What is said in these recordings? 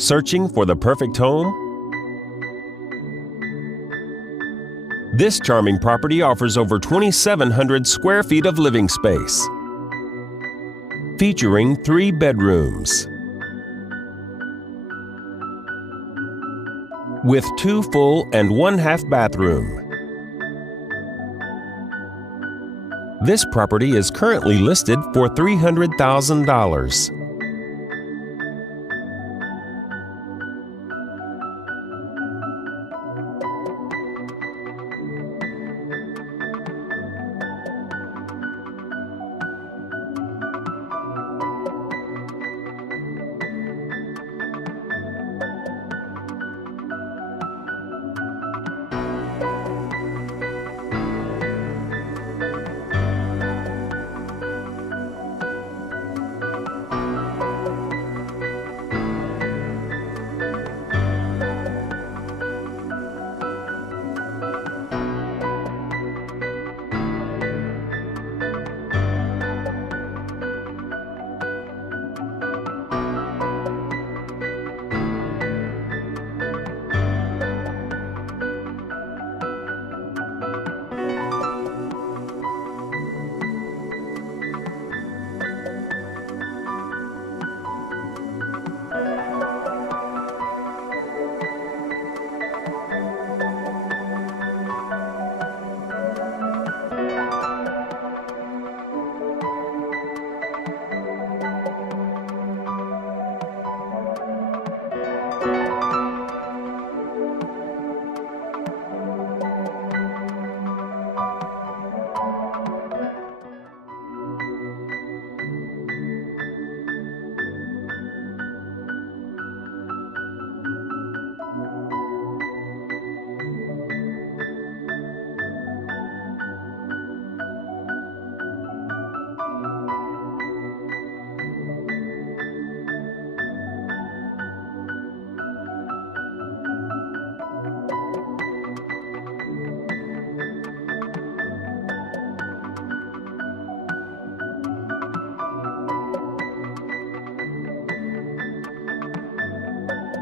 Searching for the perfect home? This charming property offers over 2,700 square feet of living space, featuring 3 bedrooms with 2 full and 1 half bathroom. This property is currently listed for $300,000.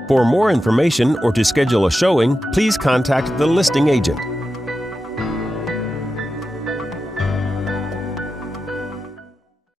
For more information or to schedule a showing, please contact the listing agent.